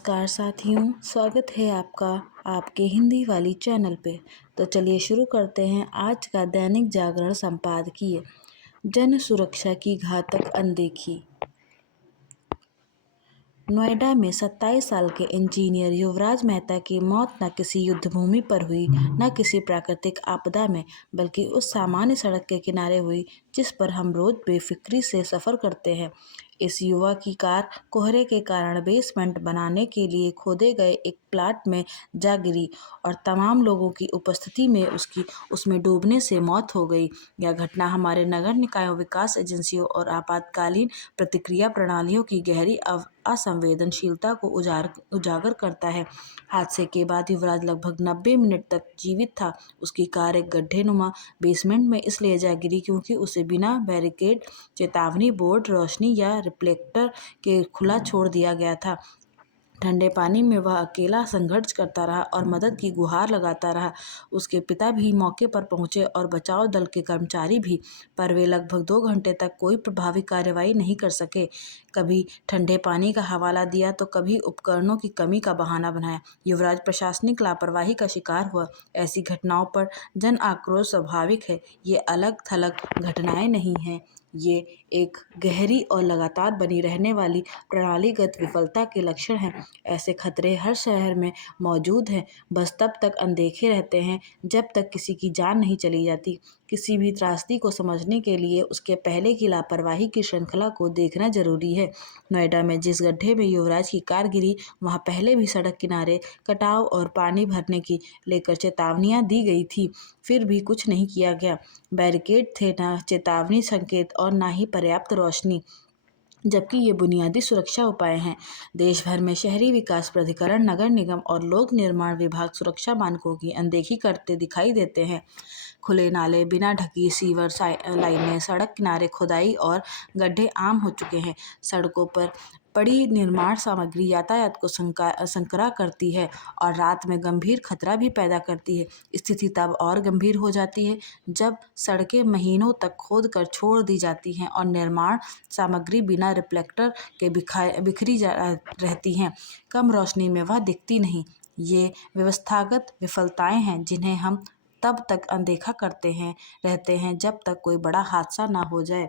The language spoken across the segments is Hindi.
नमस्कार साथियों, स्वागत है आपका आपके हिंदी वाली चैनल पे। तो चलिए शुरू करते हैं आज का दैनिक जागरण संपादकीय। जन सुरक्षा की घातक अनदेखी। नोएडा में 27 साल के इंजीनियर युवराज मेहता की मौत न किसी युद्धभूमि पर हुई, न किसी प्राकृतिक आपदा में, बल्कि उस सामान्य सड़क के किनारे हुई जिस पर हम रोज बेफिक्री से सफ़र करते हैं। इस युवा की कार कोहरे के कारण बेसमेंट बनाने के लिए खोदे गए एक प्लाट में जा गिरी और तमाम लोगों की उपस्थिति में उसकी उसमें डूबने से मौत हो गई। यह घटना हमारे नगर निकायों, विकास एजेंसियों और आपातकालीन प्रतिक्रिया प्रणालियों की गहरी असंवेदनशीलता को उजागर करता है। हादसे के बाद युवराज लगभग 90 मिनट तक जीवित था। उसकी कार एक गड्ढेनुमा बेसमेंट में इसलिए जा गिरी क्योंकि उसे बिना बैरिकेड, चेतावनी बोर्ड, रोशनी या रिफ्लेक्टर के खुला छोड़ दिया गया था। ठंडे पानी में वह अकेला संघर्ष करता रहा और मदद की गुहार लगाता रहा। उसके पिता भी मौके पर पहुंचे और बचाव दल के कर्मचारी भी, पर वे लगभग 2 घंटे तक कोई प्रभावी कार्रवाई नहीं कर सके। कभी ठंडे पानी का हवाला दिया तो कभी उपकरणों की कमी का बहाना बनाया। युवराज प्रशासनिक लापरवाही का शिकार हुआ। ऐसी घटनाओं पर जन आक्रोश स्वाभाविक है। ये अलग-थलग घटनाएं नहीं हैं। ये एक गहरी और लगातार बनी रहने वाली प्रणालीगत विफलता के लक्षण हैं। ऐसे खतरे हर शहर में मौजूद हैं, बस तब तक अनदेखे रहते हैं जब तक किसी की जान नहीं चली जाती। किसी भी त्रासदी को समझने के लिए उसके पहले की लापरवाही की श्रृंखला को देखना जरूरी है। नोएडा में जिस गड्ढे में युवराज की कार गिरी, वहां पहले भी सड़क किनारे कटाव और पानी भरने की लेकर चेतावनियां दी गई थी, फिर भी कुछ नहीं किया गया। बैरिकेड थे, न चेतावनी संकेत और न ही पर्याप्त रोशनी, जबकि ये बुनियादी सुरक्षा उपाय हैं। देश भर में शहरी विकास प्राधिकरण, नगर निगम और लोक निर्माण विभाग सुरक्षा मानकों की अनदेखी करते दिखाई देते हैं। खुले नाले, बिना ढकी सीवर लाइनें, सड़क किनारे खुदाई और गड्ढे आम हो चुके हैं। सड़कों पर पड़ी निर्माण सामग्री यातायात को संकरा करती है और रात में गंभीर खतरा भी पैदा करती है। स्थिति तब और गंभीर हो जाती है जब सड़कें महीनों तक खोद कर छोड़ दी जाती हैं और निर्माण सामग्री बिना रिफ्लेक्टर के बिखरी रहती हैं। कम रोशनी में वह दिखती नहीं। ये व्यवस्थागत विफलताएं हैं जिन्हें हम तब तक अनदेखा रहते हैं जब तक कोई बड़ा हादसा ना हो जाए।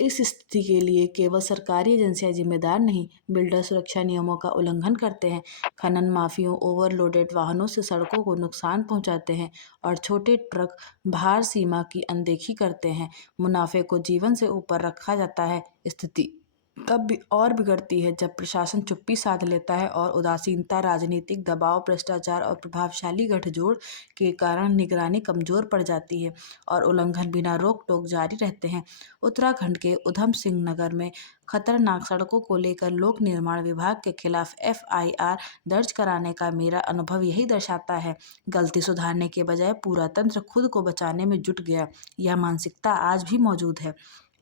इस स्थिति के लिए केवल सरकारी एजेंसियां जिम्मेदार नहीं, बिल्डर सुरक्षा नियमों का उल्लंघन करते हैं, खनन माफियों ओवरलोडेड वाहनों से सड़कों को नुकसान पहुंचाते हैं और छोटे ट्रक भार सीमा की अनदेखी करते हैं। मुनाफे को जीवन से ऊपर रखा जाता है। स्थिति तब भी और बिगड़ती है जब प्रशासन चुप्पी साध लेता है और उदासीनता, राजनीतिक दबाव, भ्रष्टाचार और प्रभावशाली गठजोड़ के कारण निगरानी कमजोर पड़ जाती है और उल्लंघन बिना रोक टोक जारी रहते हैं। उत्तराखंड के उधम सिंह नगर में खतरनाक सड़कों को लेकर लोक निर्माण विभाग के खिलाफ FIR दर्ज कराने का मेरा अनुभव यही दर्शाता है। गलती सुधारने के बजाय पूरा तंत्र खुद को बचाने में जुट गया। यह मानसिकता आज भी मौजूद है।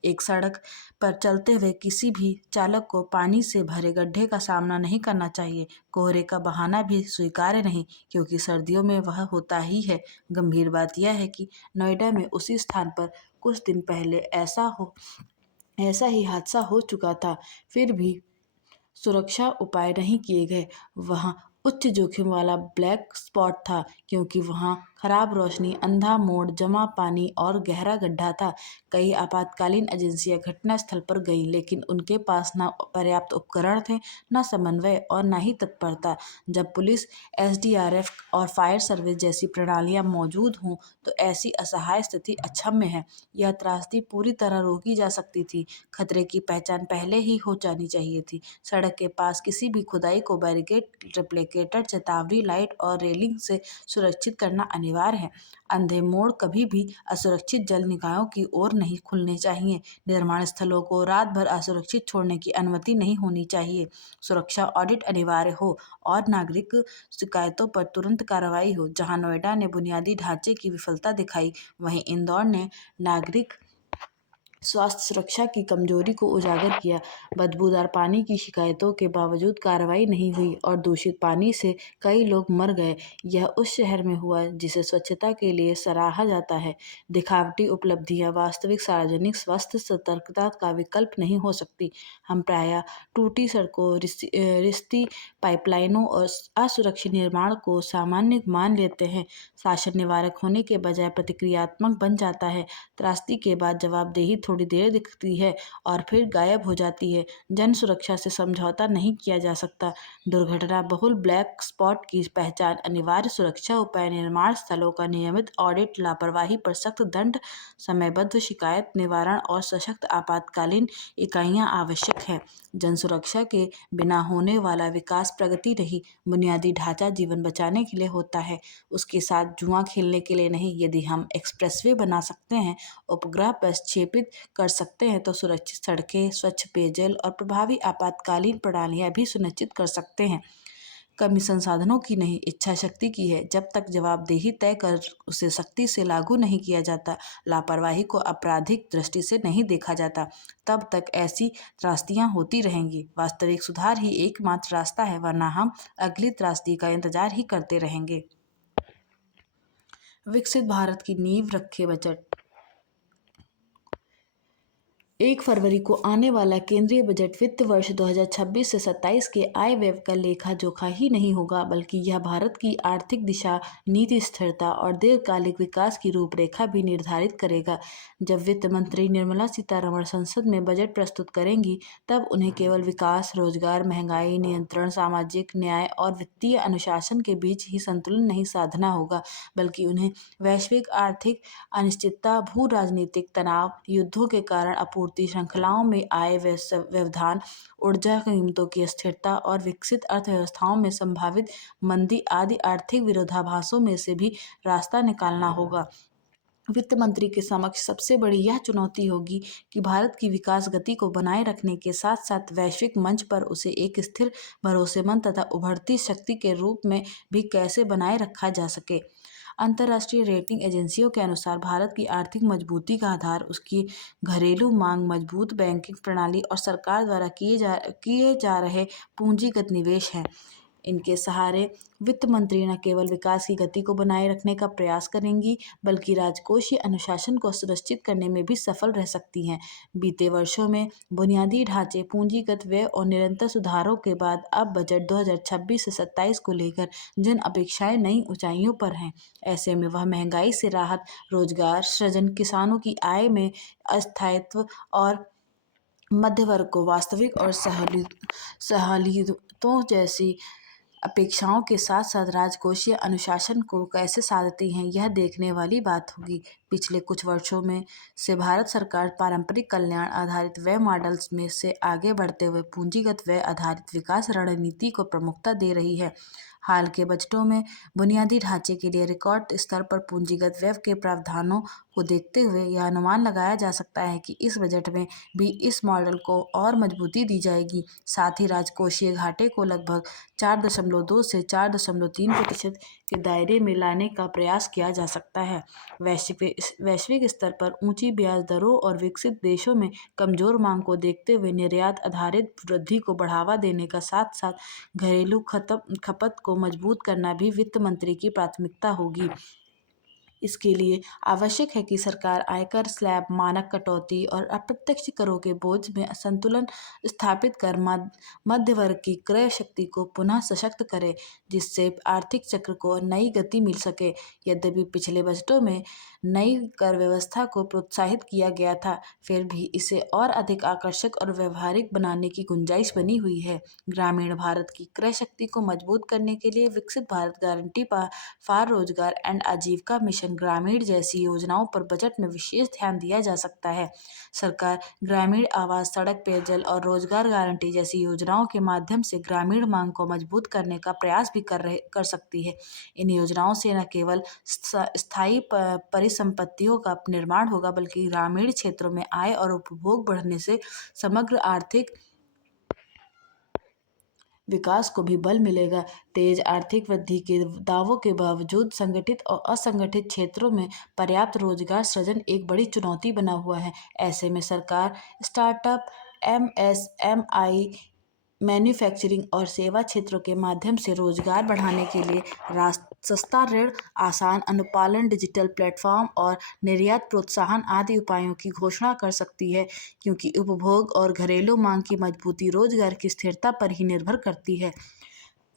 एक सड़क पर चलते हुए किसी भी चालक को पानी से भरे गड्ढे का सामना नहीं करना चाहिए। कोहरे का बहाना भी स्वीकार्य नहीं, क्योंकि सर्दियों में वह होता ही है। गंभीर बात यह है कि नोएडा में उसी स्थान पर कुछ दिन पहले ऐसा ही हादसा हो चुका था, फिर भी सुरक्षा उपाय नहीं किए गए। वहां उच्च जोखिम वाला ब्लैक स्पॉट था क्योंकि वहां खराब रोशनी, अंधा मोड़, जमा पानी और गहरा गड्ढा था। कई आपातकालीन एजेंसियां घटनास्थल पर गईं, लेकिन उनके पास न पर्याप्त उपकरण थे, न समन्वय और न ही तत्परता। जब पुलिस, SDRF और फायर सर्विस जैसी प्रणालियां मौजूद हों तो ऐसी असहाय स्थिति अक्षम्य है। यह त्रासदी पूरी तरह रोकी जा सकती थी। खतरे की पहचान पहले ही हो जानी चाहिए थी। सड़क के पास किसी भी खुदाई को बैरिकेड, रिफ्लेक्टर, चेतावनी लाइट और रेलिंग से सुरक्षित करना अनिवार्य है। अंधे मोड़ कभी भी असुरक्षित जल निकायों की ओर नहीं खुलने चाहिए। निर्माण स्थलों को रात भर असुरक्षित छोड़ने की अनुमति नहीं होनी चाहिए। सुरक्षा ऑडिट अनिवार्य हो और नागरिक शिकायतों पर तुरंत कार्रवाई हो। जहां नोएडा ने बुनियादी ढांचे की विफलता दिखाई, वहीं इंदौर ने नागरिक स्वास्थ्य सुरक्षा की कमजोरी को उजागर किया। बदबूदार पानी की शिकायतों के बावजूद कार्रवाई नहीं हुई और दूषित पानी से कई लोग मर गए। यह उस शहर में हुआ जिसे स्वच्छता के लिए सराहा जाता है। दिखावटी उपलब्धियां वास्तविक सार्वजनिक स्वास्थ्य सतर्कता का विकल्प नहीं हो सकती। हम प्रायः टूटी सड़कों, रिश्ती पाइपलाइनों और असुरक्षित निर्माण को सामान्य मान लेते हैं। शासन निवारक होने के बजाय प्रतिक्रियात्मक बन जाता है। त्रासदी के बाद जवाबदेही थोड़ी देर दिखती है और फिर गायब हो जाती है। जन सुरक्षा से समझौता नहीं किया जा सकता। दुर्घटना बहुल ब्लैक स्पॉट की पहचान, अनिवार्य सुरक्षा उपाय, निर्माण स्थलों का नियमित ऑडिट, लापरवाही पर सख्त दंड, समयबद्ध शिकायत निवारण और सशक्त आपातकालीन इकाइयां आवश्यक है। जन सुरक्षा के बिना होने वाला विकास प्रगति नहीं। बुनियादी ढांचा जीवन बचाने के लिए होता है, उसके साथ जुआ खेलने के लिए नहीं। यदि हम एक्सप्रेसवे बना सकते हैं, उपग्रह प्रक्षेपित कर सकते हैं, तो सुरक्षित सड़कें, स्वच्छ पेयजल और प्रभावी आपातकालीन प्रणालियां भी सुनिश्चित कर सकते हैं। कमी संसाधनों की नहीं, इच्छा शक्ति की है। जब तक जवाबदेही तय कर उसे सख्ती से लागू नहीं किया जाता, लापरवाही को आपराधिक दृष्टि से नहीं देखा जाता, तब तक ऐसी त्रासदियां होती रहेंगी। वास्तविक सुधार ही एकमात्र रास्ता है, वरना हम अगली त्रासदी का इंतजार ही करते रहेंगे। विकसित भारत की नींव रखे बजट। 1 फरवरी को आने वाला केंद्रीय बजट वित्त वर्ष 2026 से 27 के आय व्यय का लेखा जोखा ही नहीं होगा, बल्कि यह भारत की आर्थिक दिशा, नीति स्थिरता और दीर्घकालिक विकास की रूपरेखा भी निर्धारित करेगा। जब वित्त मंत्री निर्मला सीतारमण संसद में बजट प्रस्तुत करेंगी, तब उन्हें केवल विकास, रोजगार, महंगाई नियंत्रण, सामाजिक न्याय और वित्तीय अनुशासन के बीच ही संतुलन नहीं साधना होगा, बल्कि उन्हें वैश्विक आर्थिक अनिश्चितता, भू राजनीतिक तनाव, युद्धों के कारण आपूर्ति श्रृंखलाओं में आय व्यवधान, ऊर्जा कीमतों की अस्थिरता और विकसित अर्थव्यवस्थाओं में संभावित मंदी आदि आर्थिक विरोधाभासों में से भी रास्ता निकालना होगा। वित्त मंत्री के समक्ष सबसे बड़ी यह चुनौती होगी कि भारत की विकास गति को बनाए रखने के साथ साथ वैश्विक मंच पर उसे एक स्थिर, भरोसेमंद तथा उभरती शक्ति के रूप में भी कैसे बनाए रखा जा सके। अंतर्राष्ट्रीय रेटिंग एजेंसियों के अनुसार भारत की आर्थिक मजबूती का आधार उसकी घरेलू मांग, मजबूत बैंकिंग प्रणाली और सरकार द्वारा किए जा रहे पूंजीगत निवेश हैं। इनके सहारे वित्त मंत्री न केवल विकास की गति को बनाए रखने का प्रयास करेंगी, बल्कि राजकोषीय अनुशासन को सुनिश्चित करने में भी सफल रह सकती हैं। बीते वर्षों में बुनियादी ढांचे, पूंजीगत व्यय और निरंतर सुधारों के बाद अब बजट 2026 से 27 को लेकर जन अपेक्षाएं नई ऊंचाइयों पर हैं। ऐसे में वह महंगाई से राहत, रोजगार सृजन, किसानों की आय में स्थायित्व और मध्य वर्ग को वास्तविक और सहूलियतों जैसी अपेक्षाओं के साथ साथ राजकोषीय अनुशासन को कैसे साधती हैं, यह देखने वाली बात होगी। पिछले कुछ वर्षों में से भारत सरकार पारंपरिक कल्याण आधारित व्यय मॉडल्स में से आगे बढ़ते हुए पूंजीगत व्यय आधारित विकास रणनीति को प्रमुखता दे रही है। हाल के बजटों में बुनियादी ढांचे के लिए रिकॉर्ड स्तर पर पूंजीगत व्यय के प्रावधानों को देखते हुए यह अनुमान लगाया जा सकता है कि इस बजट में भी इस मॉडल को और मजबूती दी जाएगी। साथ ही राजकोषीय घाटे को लगभग 4.2 से 4.3% के दायरे में लाने का प्रयास किया जा सकता है। वैश्विक स्तर पर ऊंची ब्याज दरों और विकसित देशों में कमजोर मांग को देखते हुए निर्यात आधारित वृद्धि को बढ़ावा देने का साथ साथ घरेलू खपत को मजबूत करना भी वित्त मंत्री की प्राथमिकता होगी। इसके लिए आवश्यक है कि सरकार आयकर स्लैब, मानक कटौती और अप्रत्यक्ष करों के बोझ में संतुलन स्थापित कर मध्य वर्ग की क्रय शक्ति को पुनः सशक्त करे, जिससे आर्थिक चक्र को नई गति मिल सके। यद्यपि पिछले बजटों में नई कर व्यवस्था को प्रोत्साहित किया गया था, फिर भी इसे और अधिक आकर्षक और व्यवहारिक बनाने की गुंजाइश बनी हुई है। ग्रामीण भारत की क्रय शक्ति को मजबूत करने के लिए विकसित भारत गारंटी फॉर रोजगार एंड आजीविका मिशन ग्रामीण जैसी योजनाओं पर बजट में विशेष ध्यान दिया जा सकता है। सरकार ग्रामीण आवास, सड़क, पेयजल और रोजगार गारंटी जैसी योजनाओं के माध्यम से ग्रामीण मांग को मजबूत करने का प्रयास भी कर सकती है। इन योजनाओं से न केवल स्थायी परिसंपत्तियों का निर्माण होगा, बल्कि ग्रामीण क्षेत्रों में आय और उपभोग बढ़ने से समग्र आर्थिक विकास को भी बल मिलेगा। तेज आर्थिक वृद्धि के दावों के बावजूद संगठित और असंगठित क्षेत्रों में पर्याप्त रोजगार सृजन एक बड़ी चुनौती बना हुआ है। ऐसे में सरकार स्टार्टअप, एमएसएमई, मैन्युफैक्चरिंग और सेवा क्षेत्रों के माध्यम से रोजगार बढ़ाने के लिए सस्ता ऋण, आसान अनुपालन, डिजिटल प्लेटफॉर्म और निर्यात प्रोत्साहन आदि उपायों की घोषणा कर सकती है, क्योंकि उपभोग और घरेलू मांग की मजबूती रोजगार की स्थिरता पर ही निर्भर करती है।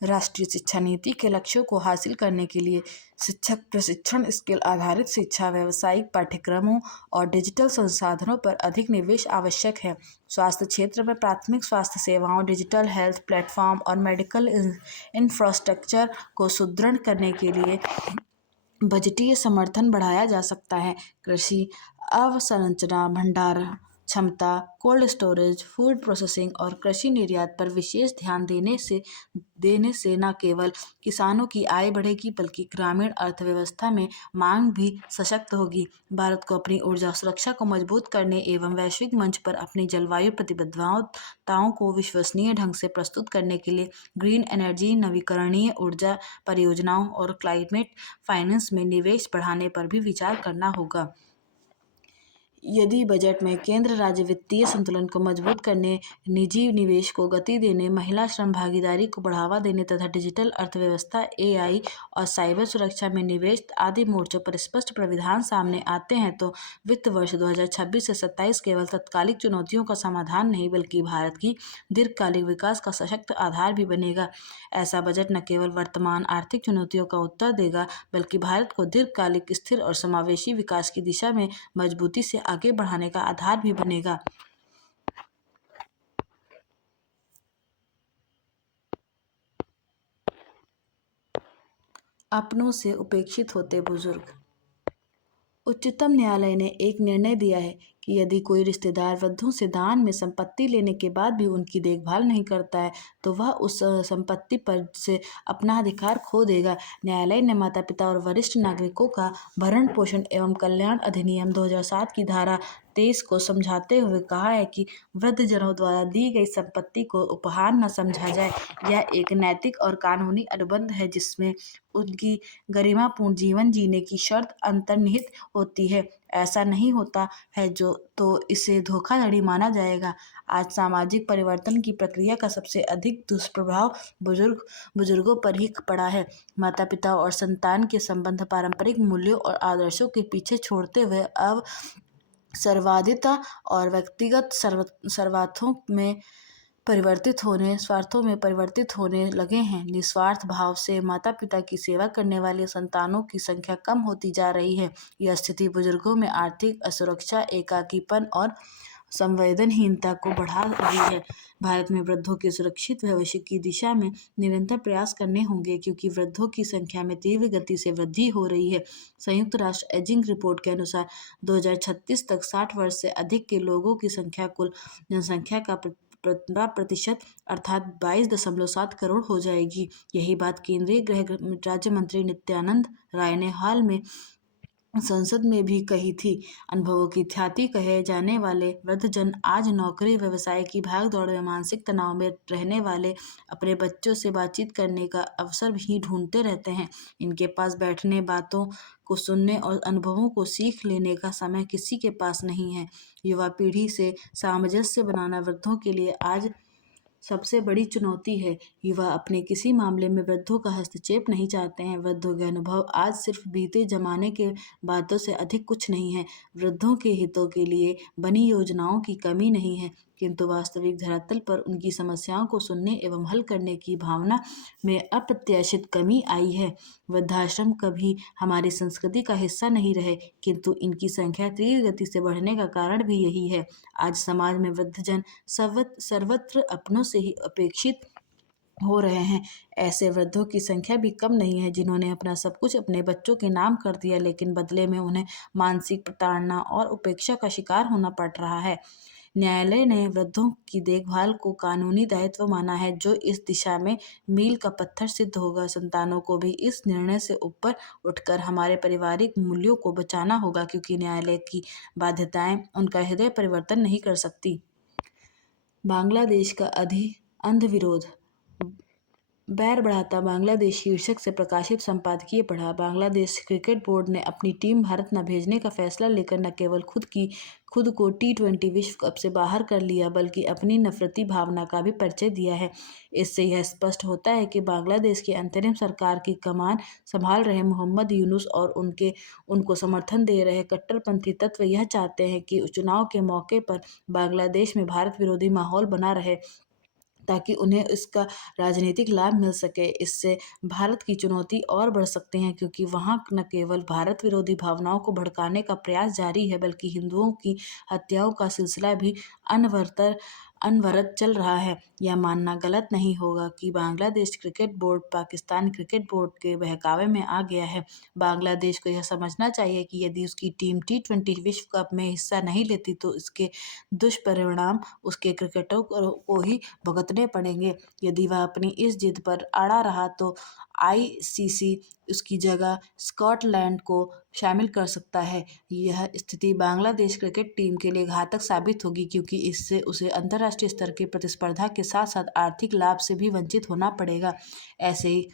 राष्ट्रीय शिक्षा नीति के लक्ष्यों को हासिल करने के लिए शिक्षक प्रशिक्षण, स्किल आधारित शिक्षा, व्यावसायिक पाठ्यक्रमों और डिजिटल संसाधनों पर अधिक निवेश आवश्यक है। स्वास्थ्य क्षेत्र में प्राथमिक स्वास्थ्य सेवाओं, डिजिटल हेल्थ प्लेटफॉर्म और मेडिकल इंफ्रास्ट्रक्चर को सुदृढ़ करने के लिए बजटीय समर्थन बढ़ाया जा सकता है। कृषि अवसंरचना, भंडारण क्षमता, कोल्ड स्टोरेज, फूड प्रोसेसिंग और कृषि निर्यात पर विशेष ध्यान देने से न केवल किसानों की आय बढ़ेगी, बल्कि ग्रामीण अर्थव्यवस्था में मांग भी सशक्त होगी। भारत को अपनी ऊर्जा सुरक्षा को मजबूत करने एवं वैश्विक मंच पर अपनी जलवायु प्रतिबद्धताओं को विश्वसनीय ढंग से प्रस्तुत करने के लिए ग्रीन एनर्जी, नवीकरणीय ऊर्जा परियोजनाओं और क्लाइमेट फाइनेंस में निवेश बढ़ाने पर भी विचार करना होगा। यदि बजट में केंद्र राज्य वित्तीय संतुलन को मजबूत करने, निजी निवेश को गति देने, महिला श्रम भागीदारी को बढ़ावा देने तथा डिजिटल अर्थव्यवस्था, एआई और साइबर सुरक्षा में निवेश आदि मोर्चों पर स्पष्ट प्राविधान सामने आते हैं तो वित्त वर्ष 2026 से 27 केवल तत्कालिक चुनौतियों का समाधान नहीं, बल्कि भारत की दीर्घकालिक विकास का सशक्त आधार भी बनेगा। ऐसा बजट न केवल वर्तमान आर्थिक चुनौतियों का उत्तर देगा, बल्कि भारत को दीर्घकालिक स्थिर और समावेशी विकास की दिशा में मजबूती से आगे बढ़ाने का आधार भी बनेगा। अपनों से उपेक्षित होते बुजुर्ग। उच्चतम न्यायालय ने एक निर्णय दिया है कि यदि कोई रिश्तेदार वृद्धों से दान में संपत्ति लेने के बाद भी उनकी देखभाल नहीं करता है, तो वह उस संपत्ति पर से अपना अधिकार खो देगा। न्यायालय ने माता पिता और वरिष्ठ नागरिकों का भरण पोषण एवं कल्याण अधिनियम 2007 की धारा 23 को समझाते हुए कहा है कि वृद्धजनों द्वारा दी गई संपत्ति को उपहार न समझा जाए। यह एक नैतिक और कानूनी अनुबंध है जिसमें उनकी गरिमापूर्ण जीवन जीने की शर्त अंतर्निहित होती है। ऐसा नहीं होता है जो तो इसे धोखाधड़ी माना जाएगा। आज सामाजिक परिवर्तन की प्रक्रिया का सबसे अधिक दुष्प्रभाव बुजुर्गों पर ही पड़ा है। माता पिता और संतान के संबंध पारंपरिक मूल्यों और आदर्शों के पीछे छोड़ते हुए अब सर्ववादिता और व्यक्तिगत स्वार्थों में परिवर्तित होने लगे हैं। निस्वार्थ भाव से माता पिता की सेवा करने वाले संतानों की संख्या कम होती जा रही है। यह स्थिति बुजुर्गों में आर्थिक असुरक्षा, एकाकीपन और संवेदनहीनता को बढ़ा रही है। भारत में वृद्धों के सुरक्षित भविष्य की दिशा में निरंतर प्रयास करने होंगे, क्योंकि वृद्धों की संख्या में तीव्र गति से वृद्धि हो रही है। संयुक्त राष्ट्र एजिंग रिपोर्ट के अनुसार 2036 तक 60 वर्ष से अधिक के लोगों की संख्या कुल जनसंख्या का 15% अर्थात 22.7 करोड़ हो जाएगी। यही बात केंद्रीय गृह राज्य मंत्री नित्यानंद राय ने हाल में संसद में भी कही थी। अनुभवों की ख्याति कहे जाने वाले वृद्धजन आज नौकरी, व्यवसाय की भागदौड़ में मानसिक तनाव में रहने वाले अपने बच्चों से बातचीत करने का अवसर भी ढूंढते रहते हैं। इनके पास बैठने, बातों को सुनने और अनुभवों को सीख लेने का समय किसी के पास नहीं है। युवा पीढ़ी से सामंजस्य बनाना वृद्धों के लिए आज सबसे बड़ी चुनौती है। युवा अपने किसी मामले में वृद्धों का हस्तक्षेप नहीं चाहते हैं। वृद्धों के अनुभव आज सिर्फ बीते जमाने के बातों से अधिक कुछ नहीं है। वृद्धों के हितों के लिए बनी योजनाओं की कमी नहीं है, किंतु वास्तविक धरातल पर उनकी समस्याओं को सुनने एवं हल करने की भावना में अप्रत्याशित कमी आई है। वृद्धाश्रम कभी हमारी संस्कृति का हिस्सा नहीं रहे, किंतु इनकी संख्या तीव्र गति से बढ़ने का कारण भी यही है। आज समाज में वृद्धजन सर्वत्र अपनों से ही अपेक्षित हो रहे हैं। ऐसे वृद्धों की संख्या भी कम नहीं है जिन्होंने अपना सब कुछ अपने बच्चों के नाम कर दिया, लेकिन बदले में उन्हें मानसिक प्रताड़ना और उपेक्षा का शिकार होना पड़ रहा है। न्यायालय ने वृद्धों की देखभाल को कानूनी दायित्व माना है, जो इस दिशा में मील का पत्थर सिद्ध होगा। संतानों को भी इस निर्णय से ऊपर उठकर हमारे पारिवारिक मूल्यों को बचाना होगा, क्योंकि न्यायालय की बाध्यताएं उनका हृदय परिवर्तन नहीं कर सकती। बांग्लादेश का अंध विरोध। बैर बढ़ाता बांग्लादेश शीर्षक से प्रकाशित संपादकीय पढ़ा। बांग्लादेश क्रिकेट बोर्ड ने अपनी टीम भारत न भेजने का फैसला लेकर न केवल खुद को T20 विश्व कप से बाहर कर लिया, बल्कि अपनी नफरती भावना का भी परिचय दिया है। इससे यह स्पष्ट होता है कि बांग्लादेश की अंतरिम सरकार की कमान संभाल रहे मोहम्मद यूनुस और उनको समर्थन दे रहे कट्टरपंथी तत्व यह चाहते हैं कि चुनाव के मौके पर बांग्लादेश में भारत विरोधी माहौल बना रहे, ताकि उन्हें इसका राजनीतिक लाभ मिल सके। इससे भारत की चुनौती और बढ़ सकती है, क्योंकि वहाँ न केवल भारत विरोधी भावनाओं को भड़काने का प्रयास जारी है, बल्कि हिंदुओं की हत्याओं का सिलसिला भी अनवरत चल रहा है। यह मानना गलत नहीं होगा कि Bangladesh cricket board Pakistan cricket board के बहकावे में आ गया है। बांग्लादेश को यह समझना चाहिए कि यदि उसकी टीम T20 विश्व कप में हिस्सा नहीं लेती तो इसके दुष्परिणाम उसके क्रिकेटरों को ही भुगतने पड़ेंगे। यदि वह अपनी इस जिद पर अड़ा रहा तो ICC उसकी जगह स्कॉटलैंड को शामिल कर सकता है। यह स्थिति बांग्लादेश क्रिकेट टीम के लिए घातक साबित होगी, क्योंकि इससे उसे अंतर्राष्ट्रीय स्तर की प्रतिस्पर्धा के साथ साथ आर्थिक लाभ से भी वंचित होना पड़ेगा। ऐसे ही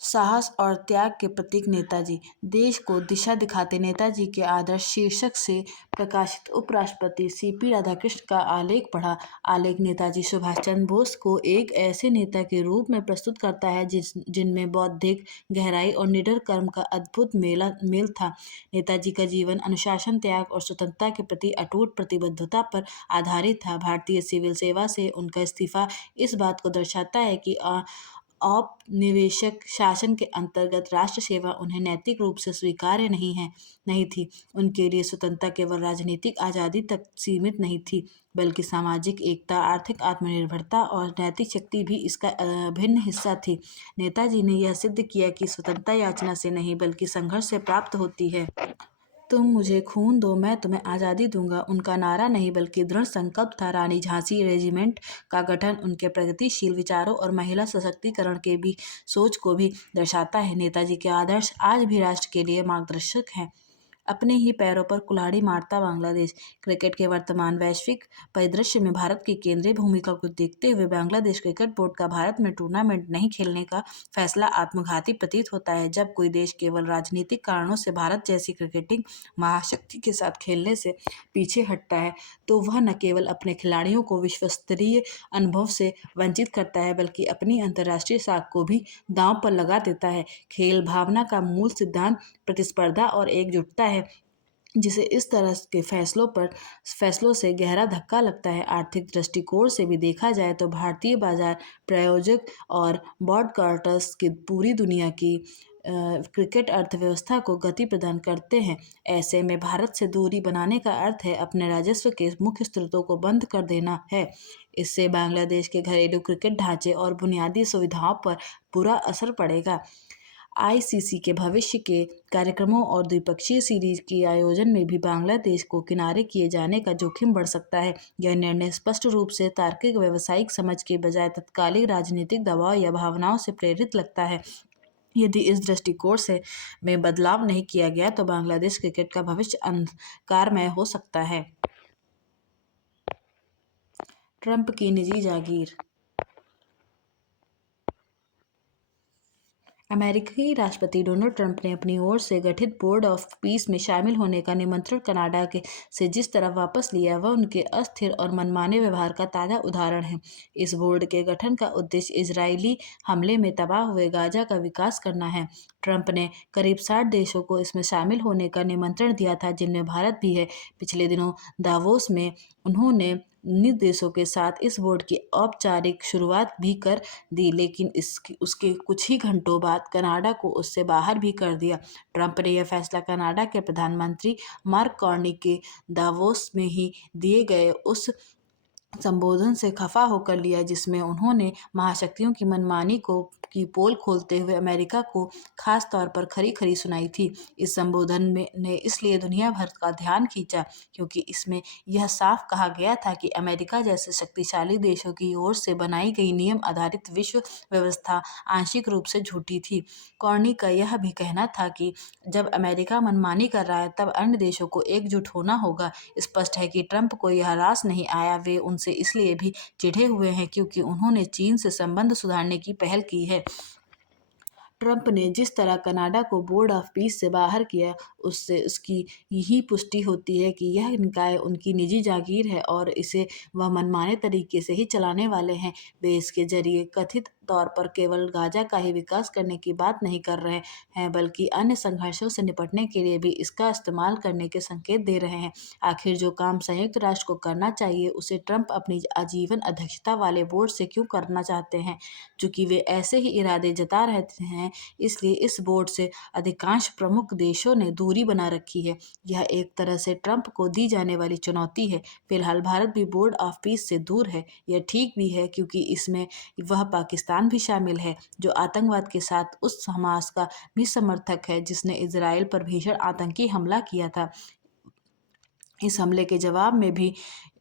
साहस और त्याग के प्रतीक नेताजी, देश को दिशा दिखाते नेताजी के आदर्श शीर्षक से प्रकाशित उपराष्ट्रपति CP राधाकृष्ण का आलेख पढ़ा। आलेख नेताजी सुभाष चंद्र बोस को एक ऐसे नेता के रूप में प्रस्तुत करता है जिनमें बौद्धिक गहराई और निडर कर्म का अद्भुत मेल था। नेताजी का जीवन अनुशासन, त्याग और स्वतंत्रता के प्रति अटूट प्रतिबद्धता पर आधारित था। भारतीय सिविल सेवा से उनका इस्तीफा इस बात को दर्शाता है कि औपनिवेशिक शासन के अंतर्गत राष्ट्र सेवा उन्हें नैतिक रूप से स्वीकार्य नहीं थी। उनके लिए स्वतंत्रता केवल राजनीतिक आज़ादी तक सीमित नहीं थी, बल्कि सामाजिक एकता, आर्थिक आत्मनिर्भरता और नैतिक शक्ति भी इसका अभिन्न हिस्सा थी। नेताजी ने यह सिद्ध किया कि स्वतंत्रता याचना से नहीं, बल्कि संघर्ष से प्राप्त होती है। तुम मुझे खून दो, मैं तुम्हें आज़ादी दूंगा उनका नारा नहीं, बल्कि दृढ़ संकल्प था। रानी झांसी रेजिमेंट का गठन उनके प्रगतिशील विचारों और महिला सशक्तिकरण के भी सोच को भी दर्शाता है। नेताजी के आदर्श आज भी राष्ट्र के लिए मार्गदर्शक हैं। अपने ही पैरों पर कुल्हाड़ी मारता बांग्लादेश, क्रिकेट के वर्तमान वैश्विक परिदृश्य में भारत की केंद्रीय भूमिका को देखते हुए बांग्लादेश क्रिकेट बोर्ड का भारत में टूर्नामेंट नहीं खेलने का फैसला आत्मघाती प्रतीत होता है। जब कोई देश केवल राजनीतिक कारणों से भारत जैसी क्रिकेटिंग महाशक्ति के साथ खेलने से पीछे हटता है, तो वह न केवल अपने खिलाड़ियों को विश्वस्तरीय अनुभव से वंचित करता है, बल्कि अपनी अंतर्राष्ट्रीय साख को भी दांव पर लगा देता है। खेल भावना का मूल सिद्धांत प्रतिस्पर्धा और एकजुटता है, जिसे इस तरह के फैसलों से गहरा धक्का लगता है। आर्थिक दृष्टिकोण से भी देखा जाए तो भारतीय बाजार प्रायोजक और ब्रॉडकास्टर्स की पूरी दुनिया की क्रिकेट अर्थव्यवस्था को गति प्रदान करते हैं। ऐसे में भारत से दूरी बनाने का अर्थ है अपने राजस्व के मुख्य स्रोतों को बंद कर देना है। इससे बांग्लादेश के घरेलू क्रिकेट ढांचे और बुनियादी सुविधाओं पर बुरा असर पड़ेगा। ICC के भविष्य के कार्यक्रमों और द्विपक्षीय सीरीज के आयोजन में भी बांग्लादेश को किनारे किए जाने का जोखिम बढ़ सकता है। यह निर्णय स्पष्ट रूप से तार्किक व्यावसायिक समझ के बजाय तत्कालिक राजनीतिक दबाव या भावनाओं से प्रेरित लगता है। यदि इस दृष्टिकोण से में बदलाव नहीं किया गया तो बांग्लादेश क्रिकेट का भविष्य अंधकारमय हो सकता है। ट्रंप की निजी जागीर। अमेरिकी राष्ट्रपति डोनाल्ड ट्रंप ने अपनी ओर से गठित बोर्ड ऑफ पीस में शामिल होने का निमंत्रण कनाडा से जिस तरह वापस लिया, वह उनके अस्थिर और मनमाने व्यवहार का ताज़ा उदाहरण है। इस बोर्ड के गठन का उद्देश्य इजरायली हमले में तबाह हुए गाजा का विकास करना है। ट्रंप ने करीब 60 देशों को इसमें शामिल होने का निमंत्रण दिया था, जिनमें भारत भी है। पिछले दिनों दावोस में उन्होंने 19 देशों के साथ इस बोर्ड की औपचारिक शुरुआत भी कर दी, लेकिन उसके कुछ ही घंटों बाद कनाडा को उससे बाहर भी कर दिया। ट्रंप ने यह फैसला कनाडा के प्रधानमंत्री मार्क कार्नी के दावोस में ही दिए गए उस संबोधन से खफा होकर लिया, जिसमें उन्होंने महाशक्तियों की मनमानी की पोल खोलते हुए अमेरिका को खास तौर पर खरी खरी सुनाई थी। इस संबोधन ने इसलिए दुनिया भर का ध्यान खींचा क्योंकि इसमें यह साफ कहा गया था कि अमेरिका जैसे शक्तिशाली देशों की ओर से बनाई गई नियम आधारित विश्व व्यवस्था आंशिक रूप से झूठी थी। कॉर्नी का यह भी कहना था कि जब अमेरिका मनमानी कर रहा है तब अन्य देशों को एकजुट होना होगा। स्पष्ट है कि ट्रंप को यह रास नहीं आया। वे उन उनसे इसलिए भी चिढ़े हुए हैं क्योंकि उन्होंने चीन से संबंध सुधारने की पहल की है। ट्रंप ने जिस तरह कनाडा को बोर्ड ऑफ पीस से बाहर किया, उससे उसकी यही पुष्टि होती है कि यह निकाय उनकी निजी जागीर है और इसे वह मनमाने तरीके से ही चलाने वाले हैं। वे इसके जरिए कथित तौर पर केवल गाजा का ही विकास करने की बात नहीं कर रहे हैं, बल्कि अन्य संघर्षों से निपटने के लिए भी इसका इस्तेमाल करने के संकेत दे रहे हैं। आखिर जो काम संयुक्त राष्ट्र को करना चाहिए, उसे ट्रंप अपनी आजीवन अध्यक्षता वाले बोर्ड से क्यों करना चाहते हैं? चूंकि वे ऐसे ही इरादे जता रहे हैं, इसलिए इस बोर्ड से अधिकांश प्रमुख देशों ने दूरी बना रखी है। यह एक तरह से ट्रंप को दी जाने वाली चुनौती है। फिलहाल भारत भी बोर्ड ऑफ पीस से दूर है। यह ठीक भी है क्योंकि इसमें वह पाकिस्तान भी शामिल है, जो आतंकवाद के साथ उस हमास का भी समर्थक है जिसने इजरायल पर भीषण आतंकी हमला किया था। इस हमले के जवाब में भी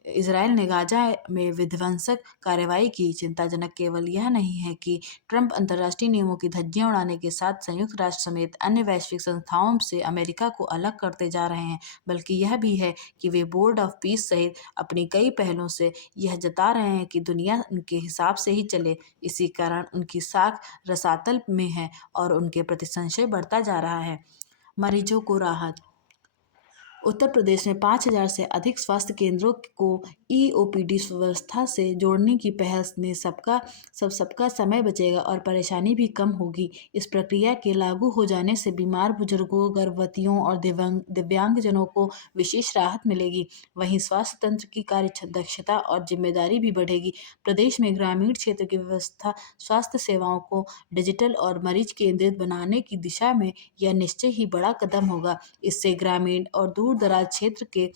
इजरायल ने गाजा में विध्वंसक कार्रवाई की। चिंताजनक केवल यह नहीं है कि ट्रंप अंतर्राष्ट्रीय नियमों की धज्जियां उड़ाने के साथ संयुक्त राष्ट्र समेत अन्य वैश्विक संस्थाओं से अमेरिका को अलग करते जा रहे हैं, बल्कि यह भी है कि वे बोर्ड ऑफ पीस सहित अपनी कई पहलों से यह जता रहे हैं कि दुनिया उनके हिसाब से ही चले। इसी कारण उनकी साख रसातल में है और उनके प्रति संशय बढ़ता जा रहा है। मरीजों को राहत। उत्तर प्रदेश में 5,000 से अधिक स्वास्थ्य केंद्रों को ईओपीडी व्यवस्था से जोड़ने की पहल में सबका समय बचेगा और परेशानी भी कम होगी। इस प्रक्रिया के लागू हो जाने से बीमार बुजुर्गों, गर्भवतियों और दिव्यांगजनों को विशेष राहत मिलेगी। वहीं स्वास्थ्य तंत्र की कार्य दक्षता और जिम्मेदारी भी बढ़ेगी। प्रदेश में ग्रामीण क्षेत्र की व्यवस्था स्वास्थ्य सेवाओं को डिजिटल और मरीज केंद्रित बनाने की दिशा में यह निश्चय ही बड़ा कदम होगा। इससे ग्रामीण और दूर दराज क्षेत्र के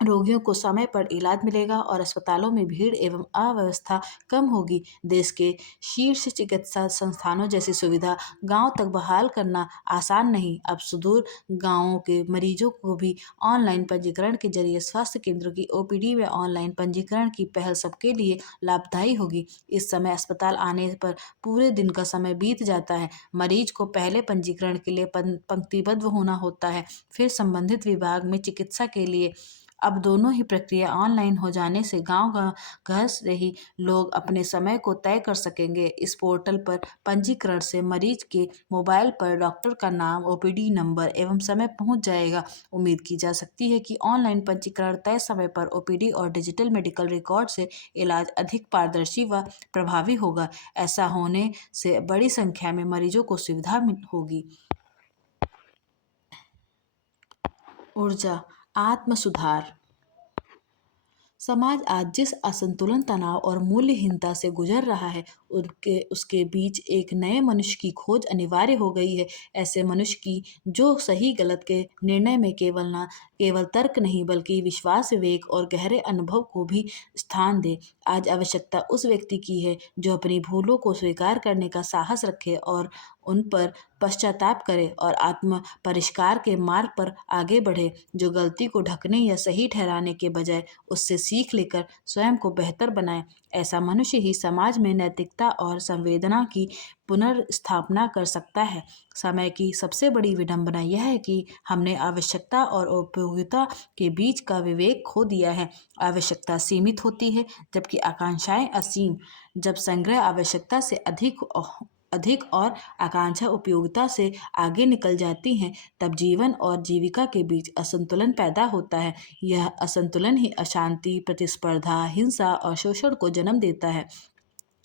रोगियों को समय पर इलाज मिलेगा और अस्पतालों में भीड़ एवं अव्यवस्था कम होगी। देश के शीर्ष चिकित्सा संस्थानों जैसी सुविधा गांव तक बहाल करना आसान नहीं। अब सुदूर गांवों के मरीजों को भी ऑनलाइन पंजीकरण के जरिए स्वास्थ्य केंद्रों की ओपीडी में ऑनलाइन पंजीकरण की पहल सबके लिए लाभदायी होगी। इस समय अस्पताल आने पर पूरे दिन का समय बीत जाता है। मरीज को पहले पंजीकरण के लिए पंक्तिबद्ध होना होता है, फिर संबंधित विभाग में चिकित्सा के लिए। अब दोनों ही प्रक्रिया ऑनलाइन हो जाने से गांव घर से ही लोग अपने समय को तय कर सकेंगे। इस पोर्टल पर पंजीकरण से मरीज के मोबाइल पर डॉक्टर का नाम, ओपीडी नंबर एवं समय पहुंच जाएगा। उम्मीद की जा सकती है कि ऑनलाइन पंजीकरण, तय समय पर ओपीडी और डिजिटल मेडिकल रिकॉर्ड से इलाज अधिक पारदर्शी व प्रभावी होगा। ऐसा होने से बड़ी संख्या में मरीजों को सुविधा होगी। ऊर्जा, आत्म सुधार। समाज आज जिस असंतुलन, तनाव और मूल्यहीनता से गुजर रहा है, उसके बीच एक नए मनुष्य की खोज अनिवार्य हो गई है। ऐसे मनुष्य की जो सही गलत के निर्णय में केवल तर्क नहीं बल्कि विश्वास, विवेक और गहरे अनुभव को भी स्थान दे। आज आवश्यकता उस व्यक्ति की है जो अपनी भूलों को स्वीकार करने का साहस रखे और उन पर पश्चाताप करे और आत्म परिष्कार के मार्ग पर आगे बढ़े, जो गलती को ढकने या सही ठहराने के बजाय उससे सीख लेकर स्वयं को बेहतर बनाए। ऐसा मनुष्य ही समाज में नैतिकता और संवेदना की पुनर्स्थापना कर सकता है। समय की सबसे बड़ी विडंबना यह है कि हमने आवश्यकता और उपयोगिता के बीच का विवेक खो दिया है। आवश्यकता सीमित होती है जबकि आकांक्षाएं असीम। जब संग्रह आवश्यकता से अधिक और आकांक्षा उपयोगिता से आगे निकल जाती हैं, तब जीवन और जीविका के बीच असंतुलन पैदा होता है। यह असंतुलन ही अशांति, प्रतिस्पर्धा, हिंसा और शोषण को जन्म देता है।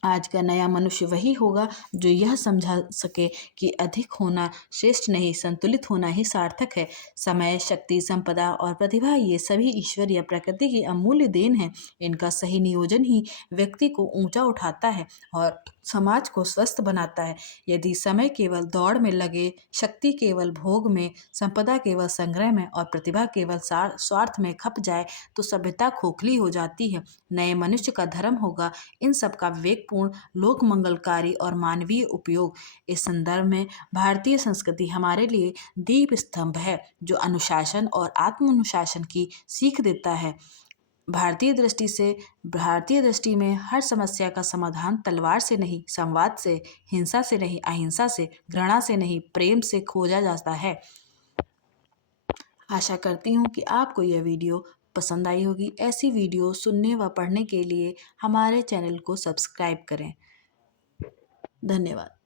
आज का नया मनुष्य वही होगा जो यह समझा सके कि अधिक होना श्रेष्ठ नहीं, संतुलित होना ही सार्थक है। समय, शक्ति, संपदा और प्रतिभा, ये सभी ईश्वर या प्रकृति की अमूल्य देन है। इनका सही नियोजन ही व्यक्ति को ऊंचा उठाता है और समाज को स्वस्थ बनाता है। यदि समय केवल दौड़ में लगे, शक्ति केवल भोग में, संपदा केवल संग्रह में और प्रतिभा केवल स्वार्थ में खप जाए, तो सभ्यता खोखली हो जाती है। नए मनुष्य का धर्म होगा इन सब का विवेकपूर्ण, लोक मंगलकारी और मानवीय उपयोग। इस संदर्भ में भारतीय संस्कृति हमारे लिए दीप स्तंभ है, जो अनुशासन और आत्मानुशासन की सीख देता है। भारतीय दृष्टि में हर समस्या का समाधान तलवार से नहीं, संवाद से, हिंसा से नहीं, अहिंसा से, घृणा से नहीं, प्रेम से खोजा जाता है। आशा करती हूँ कि आपको यह वीडियो पसंद आई होगी। ऐसी वीडियो सुनने व पढ़ने के लिए हमारे चैनल को सब्सक्राइब करें। धन्यवाद।